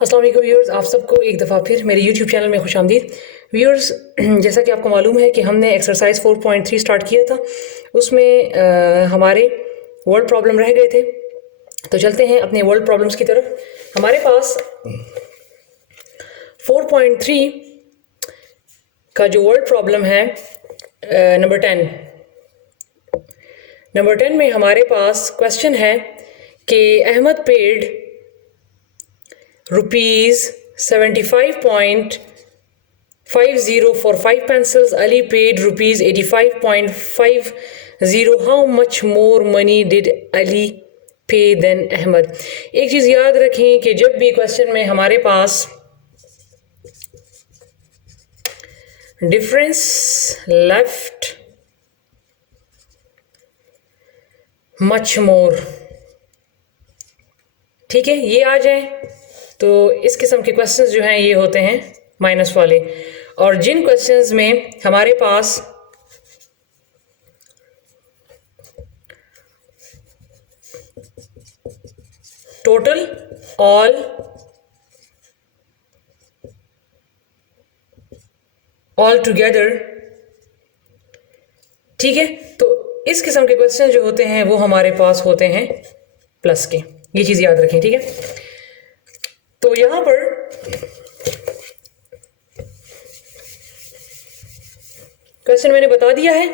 अस्सलाम वालेकुम व्यूअर्स, आप सबको एक दफ़ा फिर मेरे YouTube चैनल में खुशामदीद। व्यूअर्स, जैसा कि आपको मालूम है कि हमने एक्सरसाइज 4.3 स्टार्ट किया था। उसमें हमारे वर्ड प्रॉब्लम रह गए थे, तो चलते हैं अपने वर्ड प्रॉब्लम्स की तरफ। हमारे पास 4.3 का जो वर्ड प्रॉब्लम है नंबर 10 में हमारे पास क्वेश्चन है कि Ahmad paid ₹75.50 for 5 pencils. Ali paid ₹85.50. How much more money did Ali pay than Ahmed? एक चीज़ याद रखें कि जब भी क्वेश्चन में हमारे पास डिफरेंस लेफ्ट मच मोर, ठीक है, ये आ जाए तो इस किस्म के क्वेश्चंस जो हैं ये होते हैं माइनस वाले। और जिन क्वेश्चंस में हमारे पास टोटल ऑल टुगेदर, ठीक है, तो इस किस्म के क्वेश्चन जो होते हैं वो हमारे पास होते हैं प्लस के। ये चीज़ याद रखें, ठीक है। तो यहां पर क्वेश्चन मैंने बता दिया है,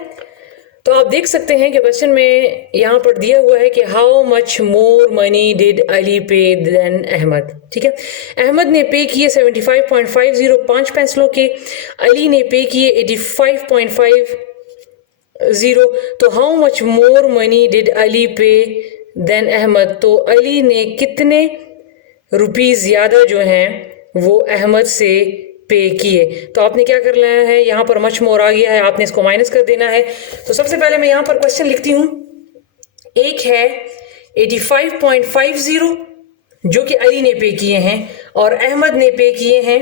तो आप देख सकते हैं कि क्वेश्चन में यहाँ पर दिया हुआ है कि how much more money did Ali पे देन अहमद, ठीक है। अहमद ने पे किए 75.50 5 पेंसिलों के, अली ने पे किए 85.50। तो how much more money did Ali पे देन अहमद, तो अली ने कितने रुपीस ज़्यादा जो हैं वो अहमद से पे किए। तो आपने क्या करना है, यहाँ पर मच मोर आ गया है, आपने इसको माइनस कर देना है। तो सबसे पहले मैं यहाँ पर क्वेश्चन लिखती हूँ। एक है 85.50 जो कि अली ने पे किए हैं, और अहमद ने पे किए हैं,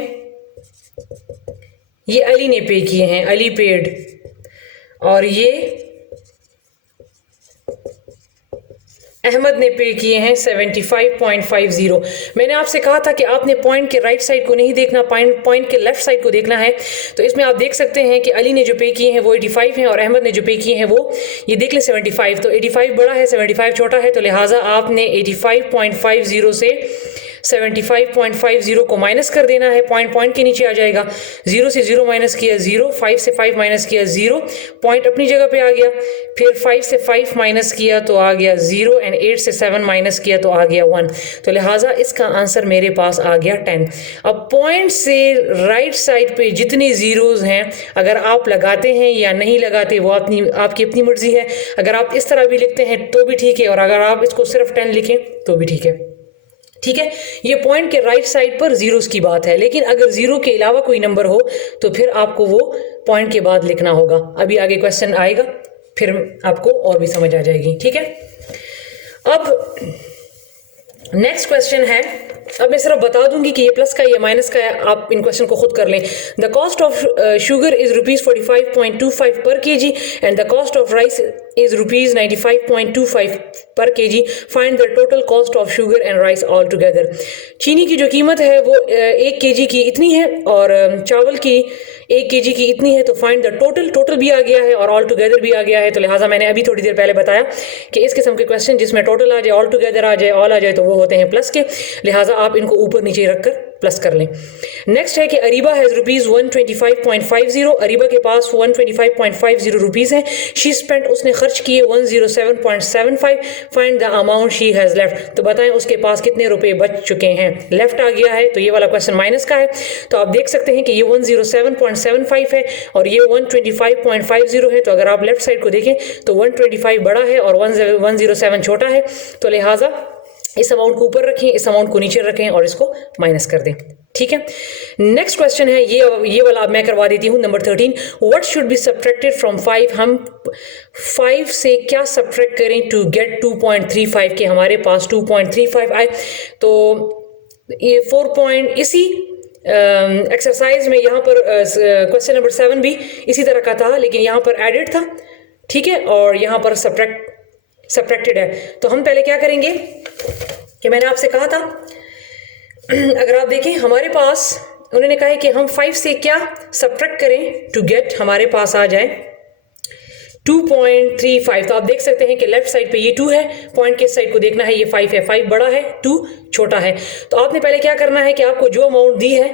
ये अली ने पे किए हैं, अली पेड, और ये अहमद ने पे किए हैं 75.50। मैंने आपसे कहा था कि आपने पॉइंट के राइट साइड को नहीं देखना, पॉइंट के लेफ्ट साइड को देखना है। तो इसमें आप देख सकते हैं कि अली ने जो पे किए हैं वो 85 हैं, और अहमद ने जो पे किए हैं वो, ये देख लें, 75। तो 85 बड़ा है, 75 छोटा है, तो लिहाजा आपने 85.50 से 75.50 को माइनस कर देना है। पॉइंट के नीचे आ जाएगा, 0 से 0 माइनस किया 0, 5 से 5 माइनस किया 0, पॉइंट अपनी जगह पे आ गया। फिर 5 से 5 माइनस किया तो आ गया 0, एंड 8 से 7 माइनस किया तो आ गया 1। तो लिहाजा इसका आंसर मेरे पास आ गया 10। अब पॉइंट से राइट साइड पे जितनी जीरोज हैं, अगर आप लगाते हैं या नहीं लगाते वो आपकी अपनी मर्जी है। अगर आप इस तरह भी लिखते हैं तो भी ठीक है, और अगर आप इसको सिर्फ 10 लिखें तो भी ठीक है, ठीक है। ये पॉइंट के राइट साइड पर जीरोस की बात है, लेकिन अगर जीरो के अलावा कोई नंबर हो तो फिर आपको वो पॉइंट के बाद लिखना होगा। अभी आगे क्वेश्चन आएगा, फिर आपको और भी समझ आ जाएगी, ठीक है। अब नेक्स्ट क्वेश्चन है, अब मैं सिर्फ बता दूंगी कि ये प्लस का, ये माइनस का है, आप इन क्वेश्चन को खुद कर लें। The cost of sugar is ₹45.25 पर KG, and the cost of rice is ₹95.25 पर KG. Find the total cost of sugar and rice all together. चीनी की जो कीमत है वो 1 केजी की इतनी है, और चावल की 1 केजी की इतनी है। तो फाइंड द टोटल भी आ गया है और ऑल टुगेदर भी आ गया है। तो लिहाजा मैंने अभी थोड़ी देर पहले बताया कि इस किस्म के क्वेश्चन जिसमें टोटल आ जाए, ऑल टुगेदर आ जाए, ऑल आ जाए, तो वो होते हैं प्लस के। लिहाजा आप इनको ऊपर नीचे रखकर प्लस कर लें। नेक्स्ट है कि अरीबा हैज़ ₹125.50। अरीबा के पास 125.50 रुपीज़ हैं। शी स्पेंट, उसने खर्च किए 107.75। Find the amount she has left, तो बताएं उसके पास कितने रुपए बच चुके हैं। लेफ्ट आ गया है, तो ये वाला क्वेश्चन माइनस का है। तो आप देख सकते हैं कि ये 107.75 है और ये 125.50 है। तो अगर आप लेफ्ट साइड को देखें तो 125 बड़ा है और 107 छोटा है। तो लिहाजा इस अमाउंट को ऊपर रखें, इस अमाउंट को नीचे रखें और इसको माइनस कर दें, ठीक है। नेक्स्ट क्वेश्चन है, ये वाला मैं करवा देती हूँ, number 13। What should be subtracted from 5। हम 5 से क्या सब्ट्रैक्ट करें टू गेट 2.35 के हमारे पास 2.35 आए। तो ये 4 इसी एक्सरसाइज में यहाँ पर क्वेश्चन नंबर 7 भी इसी तरह का था, लेकिन यहाँ पर एडेड था, ठीक है, और यहाँ पर सब्ट्रैक्टेड है। तो हम पहले क्या करेंगे कि मैंने आपसे कहा था अगर आप देखें हमारे पास उन्होंने कहा है कि हम 5 से क्या सब्ट्रैक्ट करें टू गेट हमारे पास आ जाए 2.35। तो आप देख सकते हैं कि लेफ्ट साइड पे ये 2 है, पॉइंट के साइड को देखना है, ये 5 है, 5 बड़ा है 2 छोटा है। तो आपने पहले क्या करना है कि आपको जो अमाउंट दी है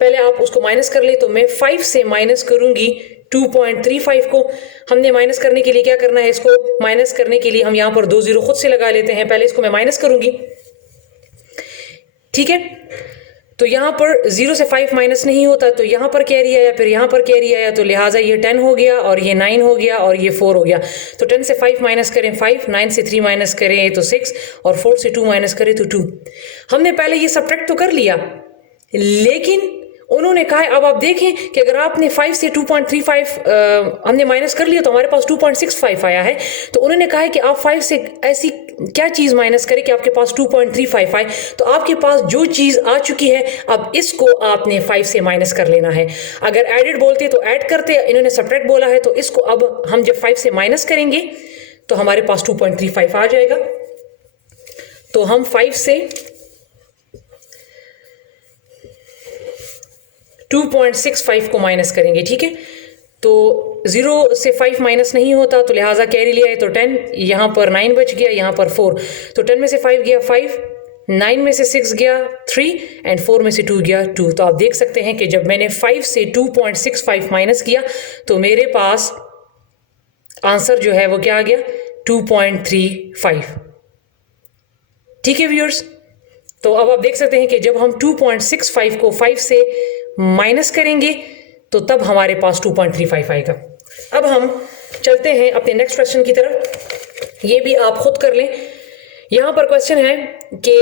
पहले आप उसको माइनस कर ले। तो मैं 5 से माइनस करूंगी 2.35 को। हमने माइनस करने के लिए क्या करना है, इसको माइनस करने के लिए हम यहाँ पर 2 जीरो खुद से लगा लेते हैं। पहले इसको मैं माइनस करूंगी, ठीक है। तो यहाँ पर 0 से 5 माइनस नहीं होता, तो यहाँ पर कैरी आया, फिर यहाँ पर कैरी आया, तो लिहाजा ये 10 हो गया और ये 9 हो गया और ये 4 हो गया। तो 10 से 5 माइनस करें 5, 9 से 3 माइनस करें तो 6 और 4 से 2 माइनस करें तो 2। हमने पहले ये सब्ट्रैक्ट तो कर लिया, लेकिन उन्होंने कहा है अब आप देखें कि अगर आपने 5 से 2.35 हमने माइनस कर लिया तो हमारे पास 2.65 आया है। तो उन्होंने कहा है कि आप 5 से ऐसी क्या चीज़ माइनस करें कि आपके पास 2.35 आए। तो आपके पास जो चीज़ आ चुकी है अब इसको आपने 5 से माइनस कर लेना है। अगर एडेड बोलते तो ऐड करते, इन्होंने सब्ट्रैक्ट बोला है, तो इसको अब हम जब 5 से माइनस करेंगे तो हमारे पास 2.35 आ जाएगा। तो हम 5 से 2.65 को माइनस करेंगे, ठीक है। तो 0 से 5 माइनस नहीं होता, तो लिहाजा कैरी लिया है तो 10, यहाँ पर 9 बच गया, यहाँ पर 4। तो 10 में से 5 गया 5, 9 में से 6 गया 3 एंड 4 में से 2 गया 2। तो आप देख सकते हैं कि जब मैंने 5 से 2.65 माइनस किया तो मेरे पास आंसर जो है वो क्या आ गया 2.35, ठीक है व्यूअर्स। तो अब आप देख सकते हैं कि जब हम 2.65 को 5 से माइनस करेंगे तो तब हमारे पास 2.35 आएगा। अब हम चलते हैं अपने नेक्स्ट क्वेश्चन की तरफ, ये भी आप खुद कर लें। यहां पर क्वेश्चन है कि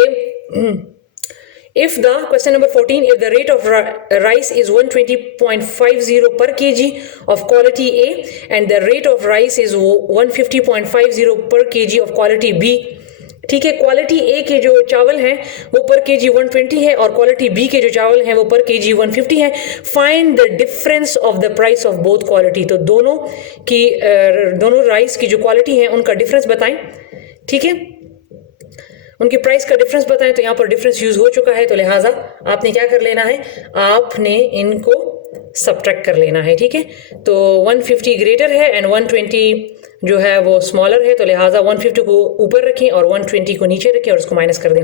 if the question number 14, if the rate of rice is 120.50 per kg of quality A and the rate of rice is 150.50 per kg of quality B, ठीक है। क्वालिटी ए के जो चावल हैं वो पर केजी 120 है और क्वालिटी बी के जो चावल हैं वो पर केजी 150 है। Find the difference of the price of both quality. तो दोनों राइस की जो क्वालिटी है उनका डिफरेंस बताएं, ठीक है, उनकी प्राइस का डिफरेंस बताएं। तो यहाँ पर डिफरेंस यूज हो चुका है, तो लिहाजा आपने क्या कर लेना है, आपने इनको सब्ट्रैक्ट कर लेना है, ठीक है। तो 150 ग्रेटर है एंड 120 जो है वो स्मॉलर है, तो लिहाजा 150 को ऊपर रखें और 120 को नीचे रखें और उसको माइनस कर दें।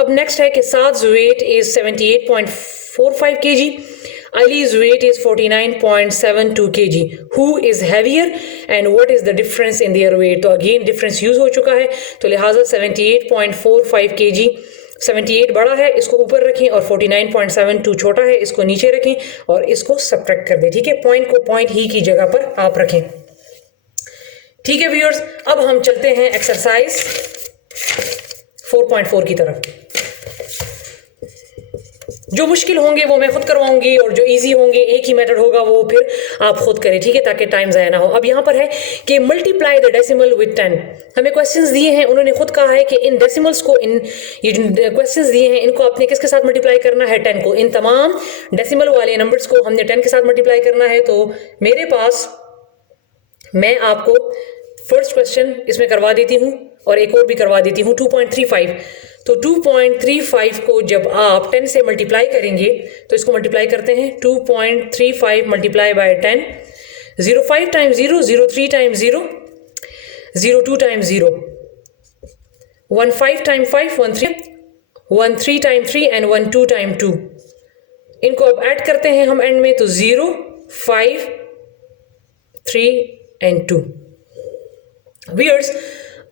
अब नेक्स्ट है कि साद's wait is 78.45 kg, Ali's weight is 49.72 kg. Who is heavier and what is the difference in their weight? तो अगेन डिफरेंस यूज हो चुका है, तो लिहाजा 78.45 kg, 78 बड़ा है, इसको ऊपर रखें और 49.72 छोटा है, इसको नीचे रखें और इसको सब्ट्रैक्ट कर दें, ठीक है। पॉइंट को पॉइंट ही की जगह पर आप रखें, ठीक है व्यूअर्स। अब हम चलते हैं एक्सरसाइज 4.4 की तरफ। जो मुश्किल होंगे वो मैं खुद करवाऊंगी और जो इजी होंगे एक ही मेथड होगा वो फिर आप खुद करें, ठीक है, ताकि टाइम ज़ाया ना हो। अब यहाँ पर है कि मल्टीप्लाई द डेसिमल विद 10। हमें क्वेश्चंस दिए हैं, उन्होंने खुद कहा है कि इन डेसिमल्स को, इन ये जो क्वेश्चंस दिए हैं इनको आपने किसके साथ मल्टीप्लाई करना है, 10 को। इन तमाम डेसिमल वाले नंबर्स को हमने 10 के साथ मल्टीप्लाई करना है। तो मेरे पास, मैं आपको फर्स्ट क्वेश्चन इसमें करवा देती हूँ और एक और भी करवा देती हूँ, 2.35। तो 2.35 को जब आप 10 से मल्टीप्लाई करेंगे तो इसको मल्टीप्लाई करते हैं, 2.35 multiply by 10, 05 times 0, 03 times 0, 02 times 0, 15 time 5, 13 time 3 and 12 time 2। इनको अब ऐड करते हैं हम एंड में, तो 0, 5, 3 एंड 2। व्यूअर्स,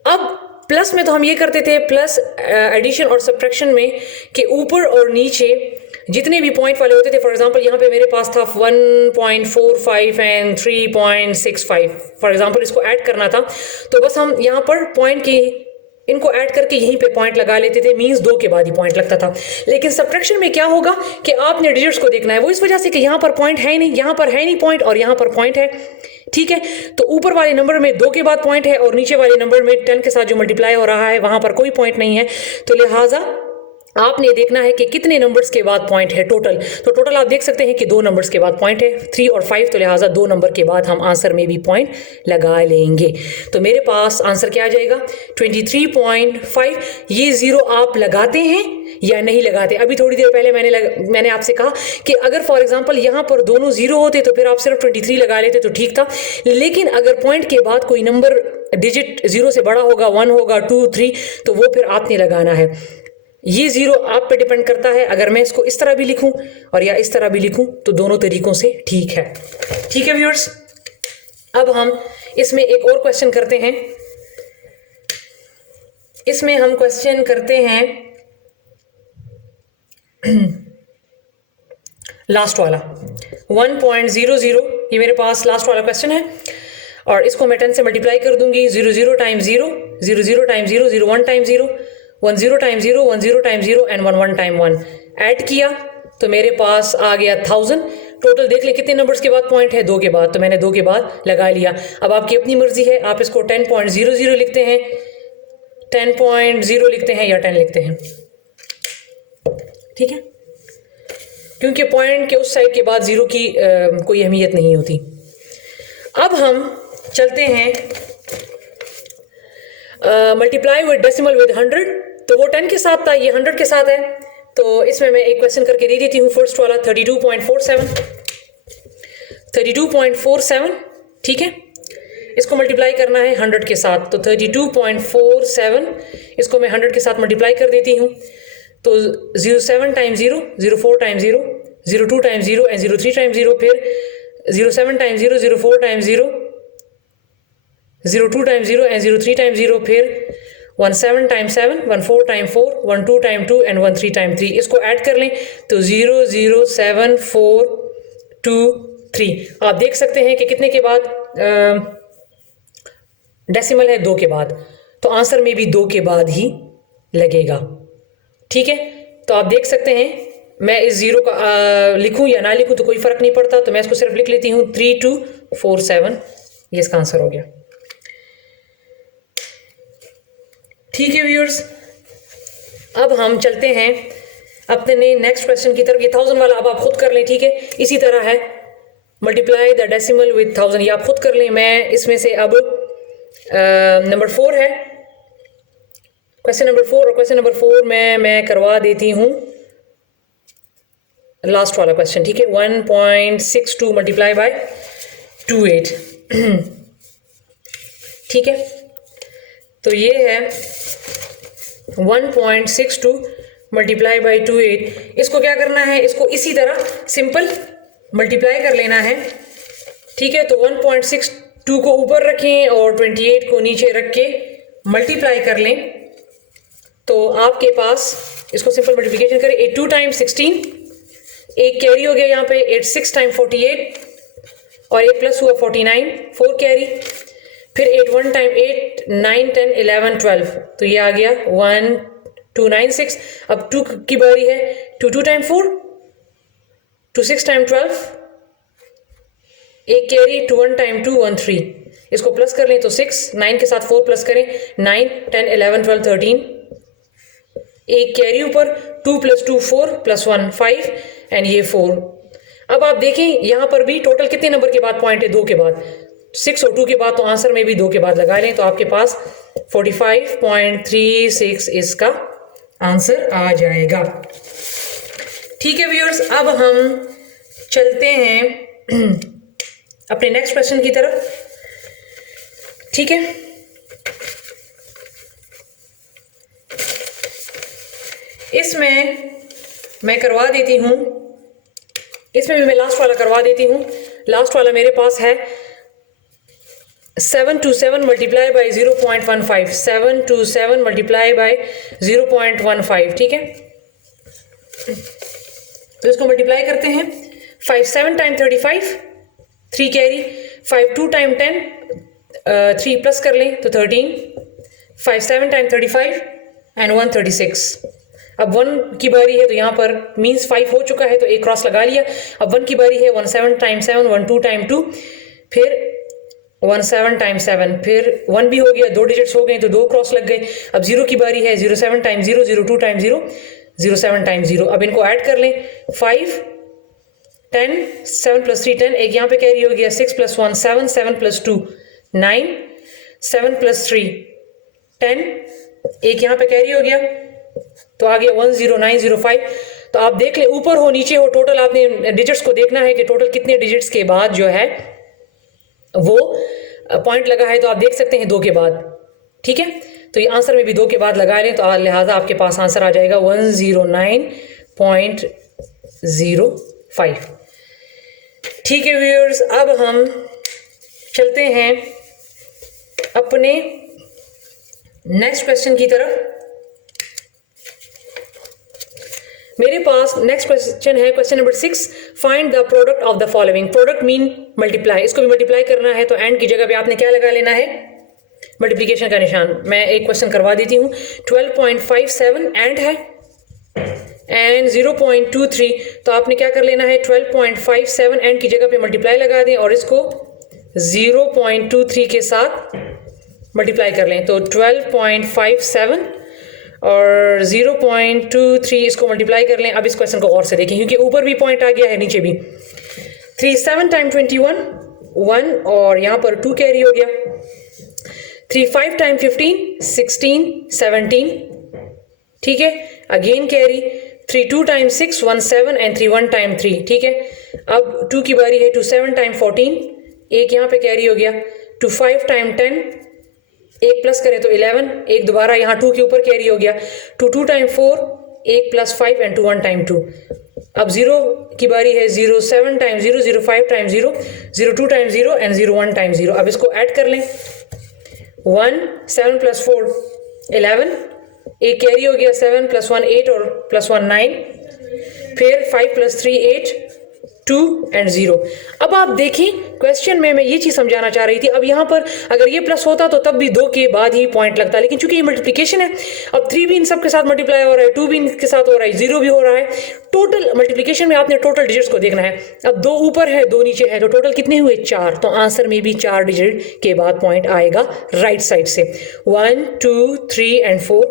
अब प्लस में तो हम ये करते थे, प्लस एडिशन और सब्ट्रैक्शन में कि ऊपर और नीचे जितने भी पॉइंट वाले होते थे, फॉर एग्जांपल यहाँ पे मेरे पास था 1.45 एंड 3.65 फॉर एग्जांपल, इसको ऐड करना था तो बस हम यहाँ पर पॉइंट की इनको ऐड करके यहीं पे पॉइंट लगा लेते थे, मींस 2 के बाद ही पॉइंट लगता था। लेकिन सब्ट्रैक्शन में क्या होगा कि आपने डिजिट्स को देखना है, वो इस वजह से कि यहाँ पर पॉइंट है नहीं, यहाँ पर है नहीं पॉइंट और यहाँ पर पॉइंट है, ठीक है। तो ऊपर वाले नंबर में 2 के बाद पॉइंट है और नीचे वाले नंबर में 10 के साथ जो मल्टीप्लाई हो रहा है वहां पर कोई पॉइंट नहीं है, तो लिहाजा आपने देखना है कि कितने नंबर्स के बाद पॉइंट है टोटल। तो टोटल आप देख सकते हैं कि 2 नंबर्स के बाद पॉइंट है, 3 और 5, तो लिहाजा 2 नंबर के बाद हम आंसर में भी पॉइंट लगा लेंगे। तो मेरे पास आंसर क्या आ जाएगा 23.5। ये 0 आप लगाते हैं या नहीं लगाते? अभी थोड़ी देर पहले मैंने आपसे कहा कि अगर फॉर एग्जांपल यहाँ पर दोनों 0 होते तो फिर आप सिर्फ 23 लगा लेते तो ठीक था, लेकिन अगर पॉइंट के बाद कोई नंबर डिजिट 0 से बड़ा होगा, 1 होगा, 2, 3, तो वो फिर आपने लगाना है। ये 0 आप पे डिपेंड करता है। अगर मैं इसको इस तरह भी लिखूं और या इस तरह भी लिखूं तो दोनों तरीकों से ठीक है। ठीक है व्यूअर्स, अब हम इसमें एक और क्वेश्चन करते हैं। इसमें हम क्वेश्चन करते हैं लास्ट वाला 1.00। ये मेरे पास लास्ट वाला क्वेश्चन है और इसको मैं 10 से मल्टीप्लाई कर दूंगी। 00 times 0, 00 times 0, 01 times 0, 10 times 0, 10 times 0 and 11 time 1 add किया तो मेरे पास आ गया 1000। टोटल देख ले कितने नंबर्स के बाद पॉइंट है, 2 के बाद, तो मैंने 2 के बाद लगा लिया। अब आपकी अपनी मर्जी है, आप इसको 10.00 लिखते हैं, 10.0 लिखते हैं या 10 लिखते हैं। ठीक है, क्योंकि पॉइंट के उस साइड के बाद 0 की कोई अहमियत नहीं होती। अब हम चलते हैं मल्टीप्लाई विद डेसिमल विद 100। तो वो 10 के साथ था, ये 100 के साथ है। तो इसमें मैं एक क्वेश्चन करके दे देती हूँ। फर्स्ट वाला 32.47, ठीक है, इसको मल्टीप्लाई करना है 100 के साथ। तो 32.47 इसको मैं 100 के साथ मल्टीप्लाई कर देती हूँ। तो 07 times 0, 04 times 0, 02 times 0 and 03 times 0, फिर 07 times 0, 04 times 0, 02 times 0 and 03 times 0, फिर 17 times 7, 14 time 4, 12 time 2 and 13 time 3। इसको ऐड कर लें तो 00743। आप देख सकते हैं कि कितने के बाद डेसिमल है, 2 के बाद, तो आंसर में भी 2 के बाद ही लगेगा। ठीक है, तो आप देख सकते हैं मैं इस 0 का लिखूं या ना लिखूं तो कोई फर्क नहीं पड़ता, तो मैं इसको सिर्फ लिख लेती हूँ 3247। ये इसका आंसर हो गया। ठीक है व्यूअर्स, अब हम चलते हैं अपने नेक्स्ट क्वेश्चन की तरफ। ये 1000 वाला अब आप खुद कर लें, ठीक है, इसी तरह है मल्टीप्लाई द डेसिमल विद 1000, ये आप खुद कर लें। मैं इसमें से अब नंबर 4 है, क्वेश्चन नंबर 4, और क्वेश्चन नंबर 4 में मैं करवा देती हूँ लास्ट वाला क्वेश्चन। ठीक है, 1.62 मल्टीप्लाई बाय 28। ठीक है, तो ये है 1.62 मल्टीप्लाई बाई 28। इसको क्या करना है, इसको इसी तरह सिंपल मल्टीप्लाई कर लेना है। ठीक है, तो 1.62 को ऊपर रखें और 28 को नीचे रख के मल्टीप्लाई कर लें तो आपके पास, इसको सिंपल मल्टीप्लिकेशन करें, 82 टाइम 16, एक कैरी हो गया यहाँ पे, 86 टाइम 48 और एक प्लस हुआ 49, 4 कैरी, फिर 81 टाइम 8, 9, 10, 11, 12, तो ये आ गया 1296। अब 2 की बारी है, 2 टाइम 4, 26 टाइम 12, एक कैरी, 21 टाइम 2, 13, इसको प्लस कर लें तो 6, 9 के साथ 4 प्लस करें, 9, 10, 11, 12, 13, एक कैरी ऊपर, 2 + 2 4 + 1 5 एंड ये 4। अब आप देखें यहाँ पर भी टोटल कितने नंबर के बाद पॉइंट है, 2 के बाद, 6 और 2 के बाद, तो आंसर में भी 2 के बाद लगा लें तो आपके पास 45.36 इसका आंसर आ जाएगा। ठीक है व्यूअर्स, अब हम चलते हैं अपने नेक्स्ट क्वेश्चन की तरफ। ठीक है, इसमें मैं करवा देती हूँ, इसमें भी मैं लास्ट वाला करवा देती हूँ। लास्ट वाला मेरे पास है 727 मल्टीप्लाई बाई 0.15, 727 मल्टीप्लाई बाई 0.15। ठीक है, तो इसको मल्टीप्लाई करते हैं। 57 टाइम 35, 3 कैरी, 52 टाइम 10, 3 प्लस कर लें तो 13, 57 टाइम 35 एंड 136। अब 1 की बारी है तो यहाँ पर मीन्स 5 हो चुका है तो एक क्रॉस लगा लिया। अब 1 की बारी है, 17 टाइम 7, 12 टाइम 2, फिर 17 टाइम 7, फिर 1 भी हो गया, 2 डिजिट्स हो गए तो 2 क्रॉस लग गए। अब 0 की बारी है, 07 टाइम 0, 02 टाइम 0, 07 टाइम्स 0। अब इनको ऐड कर लें, 5 10 7 + 3 10, एक यहाँ पे कैरी हो गया, 6 + 1 7 7 + 2 9 7 + 3 10, एक यहाँ पे कैरी हो गया तो आ गया 10905। तो आप देख लें ऊपर हो नीचे हो, टोटल आपने डिजिट्स को देखना है कि टोटल कितने डिजिट्स के बाद जो है वो पॉइंट लगा है। तो आप देख सकते हैं 2 के बाद, ठीक है। तो ये आंसर में भी 2 के बाद लगा लें, तो लिहाजा आपके पास आंसर आ जाएगा 109.05। ठीक है व्यूअर्स, अब हम चलते हैं अपने नेक्स्ट क्वेश्चन की तरफ। मेरे पास नेक्स्ट क्वेश्चन है, question number 6, find the product of the following. Product mean multiply, इसको भी मल्टीप्लाई करना है तो एंड की जगह पे आपने क्या लगा लेना है, मल्टीप्लिकेशन का निशान। मैं एक क्वेश्चन करवा देती हूँ, 12.57 एंड है एंड 0.23, तो आपने क्या कर लेना है, 12.57 एंड की जगह पे मल्टीप्लाई लगा दें और इसको 0.23 के साथ मल्टीप्लाई कर लें। तो 12.57 और 0.23 इसको मल्टीप्लाई कर लें। अब इस क्वेश्चन को गौर से देखें क्योंकि ऊपर भी पॉइंट आ गया है, नीचे भी। 3 7 टाइम 21 1 और यहाँ पर 2 कैरी हो गया। 3 5 टाइम 15 16 17, ठीक है, again carry. 3 2 time 6 1 7 and 3 1 time 3, ठीक है। अब 2 की बारी है, 2 7 टाइम 14, एक यहाँ पे कैरी हो गया। 2 5 टाइम 10, एक प्लस करें तो 11, एक दोबारा यहाँ 2 के ऊपर कैरी हो गया। 2 2 टाइम 4, एक प्लस 5 एंड 2 1 टाइम 2। अब 0 की बारी है, 0 7 time 0, 0 5 time 0, 0 2 time 0 and 0 1 time 0। अब इसको ऐड कर लें, 1 7 + 4 11, एक कैरी हो गया, 7 + 1 8 और +1 9, फिर 5 + 3 8 2 एंड 0। अब आप देखें क्वेश्चन में मैं ये चीज समझाना चाह रही थी। अब यहाँ पर अगर ये प्लस होता तो तब भी 2 के बाद ही पॉइंट लगता, लेकिन चूंकि ये मल्टीप्लिकेशन है, अब 3 भी इन सब के साथ मल्टीप्लाई हो रहा है, 2 भी इनके साथ हो रहा है, 0 भी हो रहा है। टोटल मल्टीप्लिकेशन में आपने टोटल डिजिट्स को देखना है। अब 2 ऊपर है 2 नीचे है, तो टोटल कितने हुए, 4। तो आंसर में भी 4 डिजिट के बाद पॉइंट आएगा राइट साइड से, 1 2 3 एंड 4,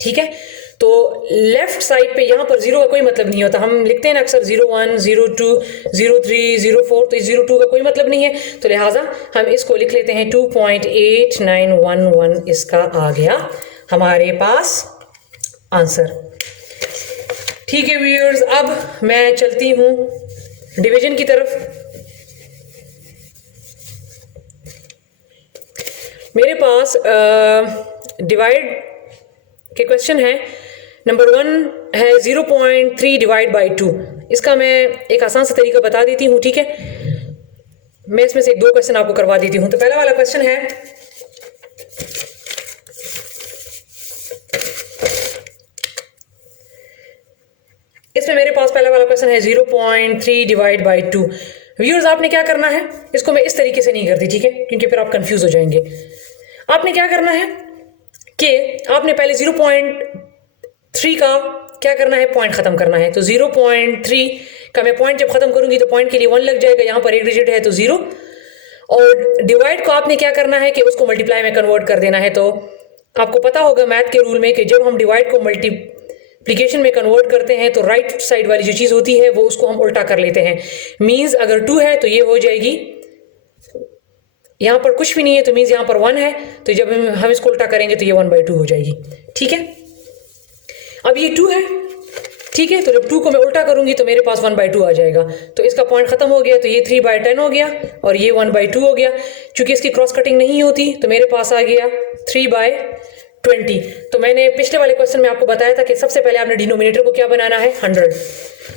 ठीक है। तो लेफ्ट साइड पे यहाँ पर 0 का कोई मतलब नहीं होता। हम लिखते हैं ना अक्सर 01 02 03 04, तो इस 02 का कोई मतलब नहीं है, तो लिहाजा हम इसको लिख लेते हैं 2.8911 इसका आ गया हमारे पास आंसर। ठीक है व्यूअर्स, अब मैं चलती हूँ डिवीजन की तरफ। मेरे पास डिवाइड के क्वेश्चन है। नंबर 1 है 0.3 डिवाइड बाई 2। इसका मैं एक आसान सा तरीका बता देती हूँ, ठीक है। मैं इसमें से 2 क्वेश्चन आपको करवा देती हूँ। तो पहला वाला क्वेश्चन है, इसमें मेरे पास पहला वाला क्वेश्चन है 0.3 डिवाइड बाई 2। व्यूअर्स आपने क्या करना है, इसको मैं इस तरीके से नहीं करती, ठीक है, क्योंकि फिर आप कंफ्यूज हो जाएंगे। आपने क्या करना है कि आपने पहले 0.3 का क्या करना है, पॉइंट खत्म करना है। तो 0.3 का मैं पॉइंट जब खत्म करूंगी तो पॉइंट के लिए 1 लग जाएगा, यहाँ पर एक डिजिट है तो 0। और डिवाइड को आपने क्या करना है कि उसको मल्टीप्लाई में कन्वर्ट कर देना है। तो आपको पता होगा मैथ के रूल में कि जब हम डिवाइड को मल्टीप्लिकेशन में कन्वर्ट करते हैं तो राइट साइड वाली जो चीज़ होती है वो उसको हम उल्टा कर लेते हैं। मीन्स अगर 2 है तो ये हो जाएगी, यहाँ पर कुछ भी नहीं है तो मीन्स यहाँ पर 1 है, तो जब हम इसको उल्टा करेंगे तो ये 1/2 हो जाएगी, ठीक है। अब ये 2 है, ठीक है, तो जब 2 को मैं उल्टा करूंगी तो मेरे पास 1/2 आ जाएगा। तो इसका पॉइंट खत्म हो गया, तो ये 3/10 हो गया और ये 1/2 हो गया। चूंकि इसकी क्रॉस कटिंग नहीं होती तो मेरे पास आ गया 3/20। तो मैंने पिछले वाले क्वेश्चन में आपको बताया था कि सबसे पहले आपने डिनोमिनेटर को क्या बनाना है, 100।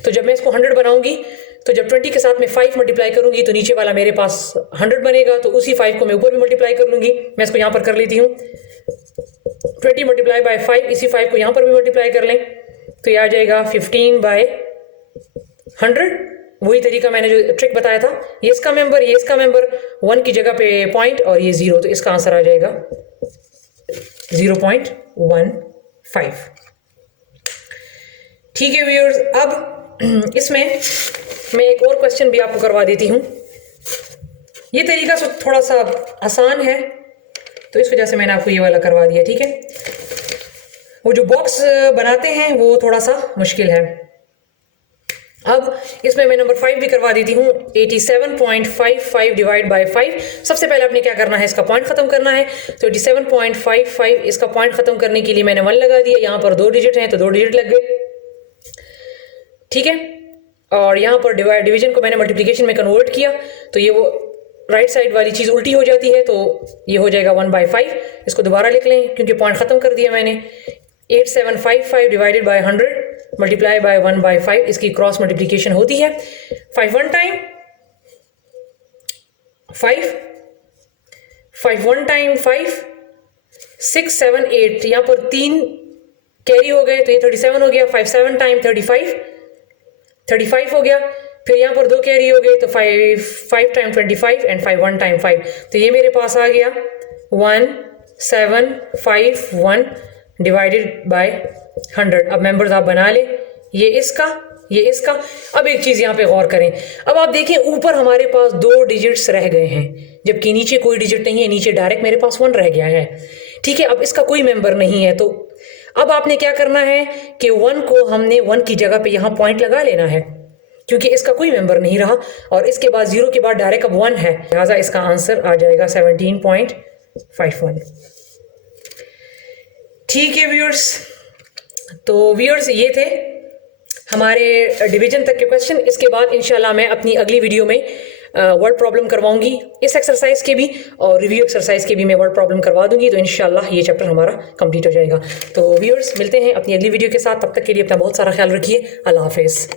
तो जब मैं इसको 100 बनाऊंगी तो जब 20 के साथ में 5 मल्टीप्लाई करूंगी तो नीचे वाला मेरे पास 100 बनेगा। तो उसी 5 को मैं ऊपर भी मल्टीप्लाई कर लूंगी। मैं इसको यहाँ पर कर लेती हूँ, 20 मल्टीप्लाई बाय 5, इसी 5 को यहाँ पर भी मल्टीप्लाई कर लें तो ये आ जाएगा 15/100। वही तरीका मैंने जो ट्रिक बताया था, ये इसका मेंबर, ये इसका मेंबर, 1 की जगह पे पॉइंट और ये 0, तो इसका आंसर आ जाएगा 0.15। ठीक है व्यूअर्स, अब इसमें मैं एक और क्वेश्चन भी आपको करवा देती हूँ। ये तरीका थोड़ा सा आसान है तो इस वजह से मैंने आपको ये वाला करवा दिया, ठीक है। वो जो बॉक्स बनाते हैं वो थोड़ा सा मुश्किल है। अब इसमें मैं नंबर 5 भी करवा देती हूँ। 87.55 डिवाइड बाय 5। सबसे पहले आपने क्या करना है, इसका पॉइंट खत्म करना है। तो 87.55 इसका पॉइंट खत्म करने के लिए मैंने 1 लगा दिया। यहाँ पर 2 डिजिट हैं तो 2 डिजिट लग गए, ठीक है। और यहाँ पर डिवीजन को मैंने मल्टीप्लिकेशन में कन्वर्ट किया तो ये वो राइट साइड वाली चीज़ उल्टी हो जाती है, तो ये हो जाएगा 1/5। इसको दोबारा लिख लें क्योंकि पॉइंट ख़त्म कर दिया मैंने। 8755 डिवाइडेड बाय 100 मल्टीप्लाई बाय 1/5, इसकी क्रॉस मल्टीप्लिकेशन होती है। 5 1 टाइम 5, 5 1 टाइम 5, 6 7 8, यहाँ पर 3 कैरी हो गए तो ये 37 हो गया। 5 7 टाइम 35 हो गया। फिर यहाँ पर 2 कैरी हो गए तो 5 टाइम 25 एंड 5 1 टाइम 5, तो ये मेरे पास आ गया 1751 डिवाइडेड बाय 100। अब मेंबर्स आप बना लें, ये इसका ये इसका। अब एक चीज़ यहाँ पे गौर करें, अब आप देखें ऊपर हमारे पास 2 डिजिट्स रह गए हैं जबकि नीचे कोई डिजिट नहीं है, नीचे डायरेक्ट मेरे पास 1 रह गया है, ठीक है। अब इसका कोई मेंबर नहीं है, तो अब आपने क्या करना है कि 1 को हमने 1 की जगह पे यहाँ पॉइंट लगा लेना है क्योंकि इसका कोई मेंबर नहीं रहा और इसके बाद 0 के बाद डायरेक्ट अब 1 है, लिहाजा इसका आंसर आ जाएगा 17.51। ठीक है व्यूअर्स, तो व्यूअर्स ये थे हमारे डिवीजन तक के क्वेश्चन। इसके बाद इंशाल्लाह मैं अपनी अगली वीडियो में वर्ड प्रॉब्लम करवाऊंगी इस एक्सरसाइज के भी, और रिव्यू एक्सरसाइज के भी मैं वर्ड प्रॉब्लम करवा दूंगी, तो इंशाल्लाह ये चैप्टर हमारा कंप्लीट हो जाएगा। तो व्यूअर्स मिलते हैं अपनी अगली वीडियो के साथ, तब तक के लिए अपना बहुत सारा ख्याल रखिए। अल्लाह हाफिज़।